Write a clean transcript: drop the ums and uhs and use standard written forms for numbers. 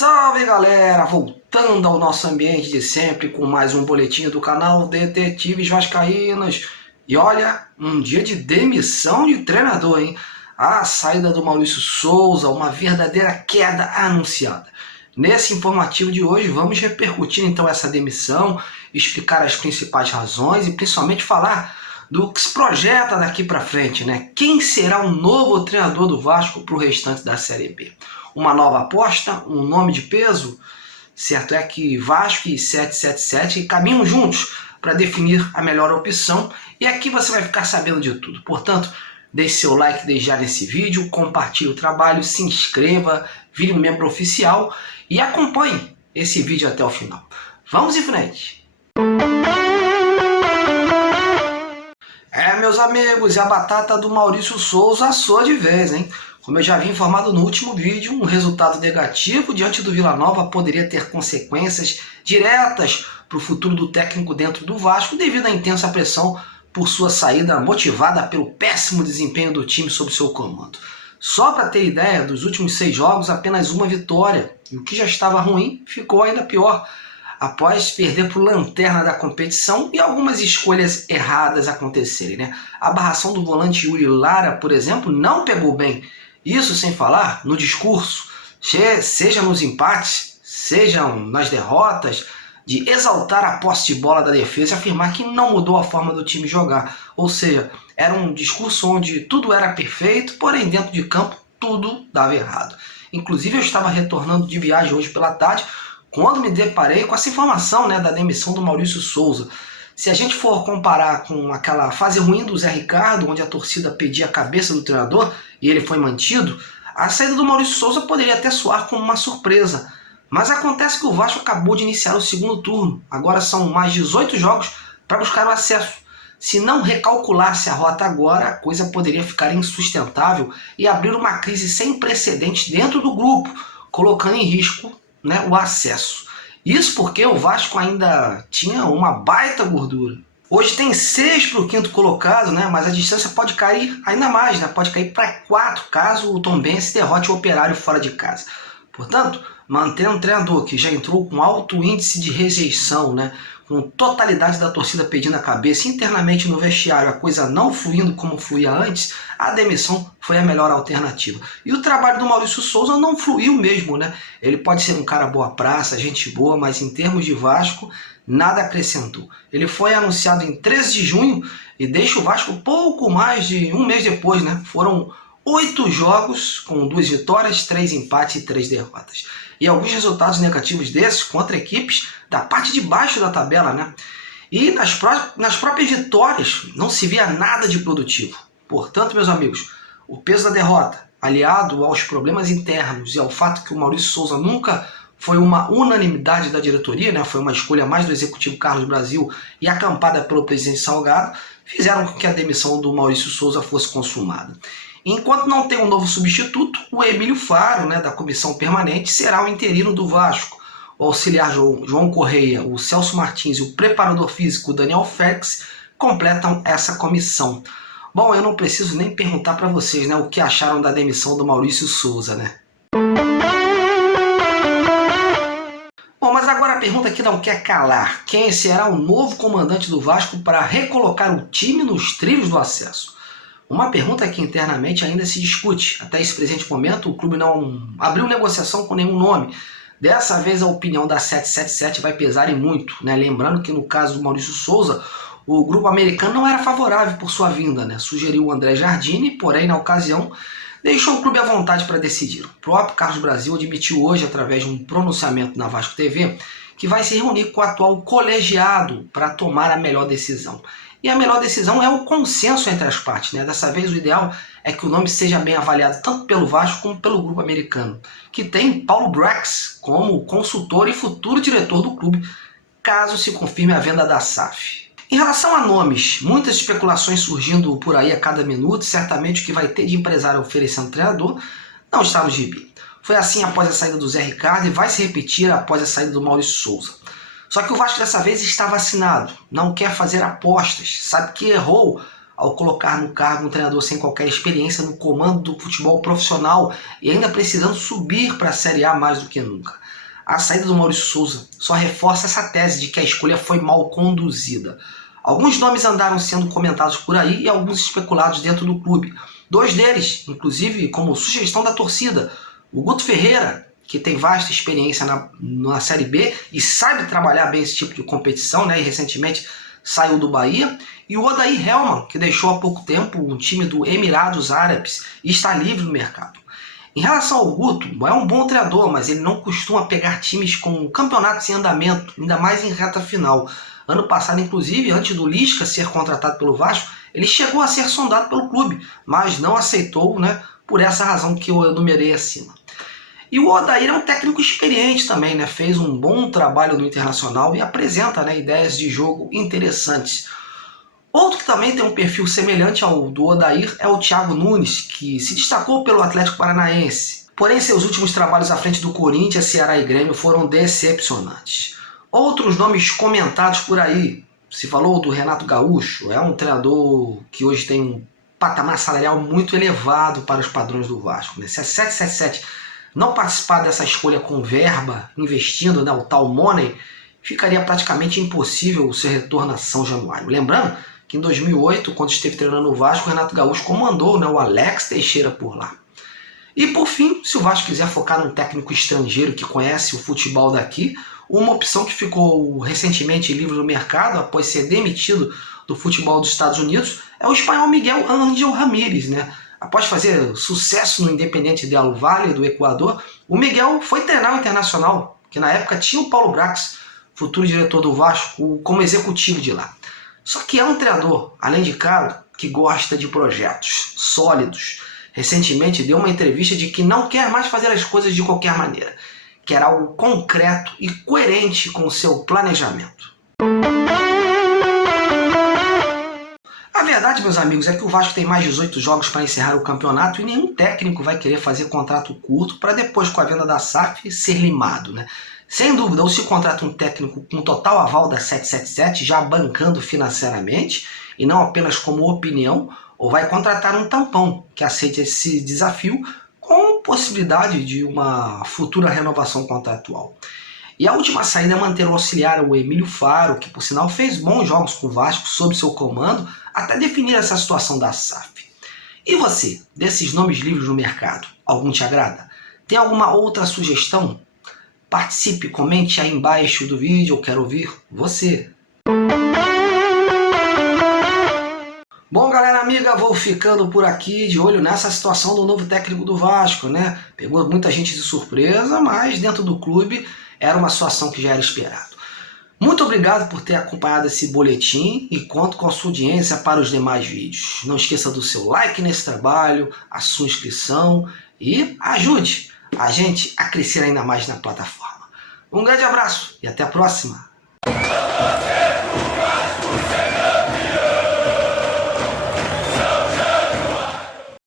Salve galera, voltando ao nosso ambiente de sempre com mais um boletim do canal Detetives Vascaínos. E olha, um dia de demissão de treinador, hein? A saída do Maurício Souza, uma verdadeira queda anunciada. Nesse informativo de hoje vamos repercutir então essa demissão, explicar as principais razões e principalmente falar do que se projeta daqui para frente, né? Quem será o novo treinador do Vasco para o restante da Série B? Uma nova aposta, um nome de peso? Certo é que Vasco e 777 caminham juntos para definir a melhor opção e aqui você vai ficar sabendo de tudo. Portanto, deixe seu like desde já nesse vídeo, compartilhe o trabalho, se inscreva, vire um membro oficial e acompanhe esse vídeo até o final. Vamos em frente! Meus amigos, e a batata do Maurício Souza assou de vez, hein? Como eu já havia informado no último vídeo, um resultado negativo diante do Vila Nova poderia ter consequências diretas para o futuro do técnico dentro do Vasco devido à intensa pressão por sua saída motivada pelo péssimo desempenho do time sob seu comando. Só para ter ideia, dos últimos 6 jogos, apenas uma vitória, e o que já estava ruim ficou ainda pior, após perder para o lanterna da competição e algumas escolhas erradas acontecerem, né? A barração do volante Yuri Lara, por exemplo, não pegou bem. Isso sem falar no discurso, seja nos empates, sejam nas derrotas, de exaltar a posse de bola da defesa e afirmar que não mudou a forma do time jogar. Ou seja, era um discurso onde tudo era perfeito, porém dentro de campo tudo dava errado. Inclusive eu estava retornando de viagem hoje pela tarde, quando me deparei com essa informação, né, da demissão do Maurício Souza. Se a gente for comparar com aquela fase ruim do Zé Ricardo, onde a torcida pedia a cabeça do treinador e ele foi mantido, a saída do Maurício Souza poderia até soar como uma surpresa. Mas acontece que o Vasco acabou de iniciar o segundo turno. Agora são mais 18 jogos para buscar o acesso. Se não recalculasse a rota agora, a coisa poderia ficar insustentável e abrir uma crise sem precedentes dentro do grupo, colocando em risco, né, o acesso. Isso porque o Vasco ainda tinha uma baita gordura. Hoje tem 6 para o 5º colocado, né, mas a distância pode cair ainda mais, né, pode cair para 4 caso o Tombense derrote o Operário fora de casa. Portanto, manter um treinador que já entrou com alto índice de rejeição, né, com totalidade da torcida pedindo a cabeça, internamente no vestiário a coisa não fluindo como fluía antes, a demissão foi a melhor alternativa. E o trabalho do Maurício Souza não fluiu mesmo, né? Ele pode ser um cara boa praça, gente boa, mas em termos de Vasco, nada acrescentou. Ele foi anunciado em 13 de junho e deixa o Vasco pouco mais de um mês depois, né? Foram 8 jogos com 2 vitórias, 3 empates e 3 derrotas. E alguns resultados negativos desses contra equipes da parte de baixo da tabela, né? E nas próprias vitórias não se via nada de produtivo. Portanto, meus amigos, o peso da derrota, aliado aos problemas internos e ao fato que o Maurício Souza nunca foi uma unanimidade da diretoria, né? Foi uma escolha mais do executivo Carlos Brasil e acampada pelo presidente Salgado, fizeram com que a demissão do Maurício Souza fosse consumada. Enquanto não tem um novo substituto, o Emílio Faro, né, da comissão permanente, será o interino do Vasco. O auxiliar João Correia, o Celso Martins e o preparador físico Daniel Félix completam essa comissão. Bom, eu não preciso nem perguntar para vocês, né, o que acharam da demissão do Maurício Souza, né? Bom, mas agora a pergunta que não quer calar. Quem será o novo comandante do Vasco para recolocar o time nos trilhos do acesso? Uma pergunta que internamente ainda se discute. Até esse presente momento, o clube não abriu negociação com nenhum nome. Dessa vez, a opinião da 777 vai pesar e muito, né? Lembrando que no caso do Maurício Souza, o grupo americano não era favorável por sua vinda, né? Sugeriu o André Jardine, porém, na ocasião, deixou o clube à vontade para decidir. O próprio Carlos Brasil admitiu hoje, através de um pronunciamento na Vasco TV, que vai se reunir com o atual colegiado para tomar a melhor decisão. E a melhor decisão é o consenso entre as partes, né? Dessa vez o ideal é que o nome seja bem avaliado tanto pelo Vasco como pelo grupo americano, que tem Paulo Brax como consultor e futuro diretor do clube, caso se confirme a venda da SAF. Em relação a nomes, muitas especulações surgindo por aí a cada minuto, certamente o que vai ter de empresário oferecendo treinador não está no gibi. Foi assim após a saída do Zé Ricardo e vai se repetir após a saída do Maurício Souza. Só que o Vasco dessa vez está vacinado, não quer fazer apostas, sabe que errou ao colocar no cargo um treinador sem qualquer experiência no comando do futebol profissional e ainda precisando subir para a Série A mais do que nunca. a saída do Maurício Souza só reforça essa tese de que a escolha foi mal conduzida. Alguns nomes andaram sendo comentados por aí e alguns especulados dentro do clube. 2 deles, inclusive, como sugestão da torcida. O Guto Ferreira, que tem vasta experiência na Série B e sabe trabalhar bem esse tipo de competição, né? E recentemente saiu do Bahia. E o Odair Hellmann, que deixou há pouco tempo um time do Emirados Árabes e está livre no mercado. Em relação ao Guto, é um bom treinador, mas ele não costuma pegar times com campeonatos em andamento, ainda mais em reta final. Ano passado, inclusive, antes do Lisca ser contratado pelo Vasco, ele chegou a ser sondado pelo clube, mas não aceitou, né, por essa razão que eu enumerei acima. E o Odair é um técnico experiente também, né, fez um bom trabalho no Internacional e apresenta, né, ideias de jogo interessantes. Outro que também tem um perfil semelhante ao do Odair é o Thiago Nunes, que se destacou pelo Atlético Paranaense. Porém, seus últimos trabalhos à frente do Corinthians, Ceará e Grêmio foram decepcionantes. Outros nomes comentados por aí, se falou do Renato Gaúcho, é um treinador que hoje tem um patamar salarial muito elevado para os padrões do Vasco. Né? Se a 777 não participar dessa escolha com verba, investindo, né, o tal money, ficaria praticamente impossível o seu retorno a São Januário. Lembrando que em 2008, quando esteve treinando o Vasco, o Renato Gaúcho comandou, né, o Alex Teixeira por lá. E por fim, se o Vasco quiser focar num técnico estrangeiro que conhece o futebol daqui, uma opção que ficou recentemente livre no mercado após ser demitido do futebol dos Estados Unidos é o espanhol Miguel Ángel Ramírez. Né? Após fazer sucesso no Independiente del Valle do Equador, o Miguel foi treinar o Internacional, que na época tinha o Paulo Brax, futuro diretor do Vasco, como executivo de lá. Só que é um treinador, além de caro, que gosta de projetos sólidos. Recentemente deu uma entrevista de que não quer mais fazer as coisas de qualquer maneira. Quer algo concreto e coerente com o seu planejamento. A verdade, meus amigos, é que o Vasco tem mais 18 jogos para encerrar o campeonato e nenhum técnico vai querer fazer contrato curto para depois, com a venda da SAF, ser limado, né? Sem dúvida, ou se contrata um técnico com total aval da 777, já bancando financeiramente, e não apenas como opinião, ou vai contratar um tampão que aceite esse desafio com possibilidade de uma futura renovação contratual. E a última saída é manter o auxiliar, o Emílio Faro, que por sinal fez bons jogos com o Vasco sob seu comando, até definir essa situação da SAF. E você, desses nomes livres no mercado, algum te agrada? Tem alguma outra sugestão? Participe, comente aí embaixo do vídeo, eu quero ouvir você. Bom, galera amiga, vou ficando por aqui de olho nessa situação do novo técnico do Vasco, né? Pegou muita gente de surpresa, mas dentro do clube era uma situação que já era esperado. Muito obrigado por ter acompanhado esse boletim e conto com a sua audiência para os demais vídeos. Não esqueça do seu like nesse trabalho, a sua inscrição e ajude a gente a crescer ainda mais na plataforma. Um grande abraço e até a próxima!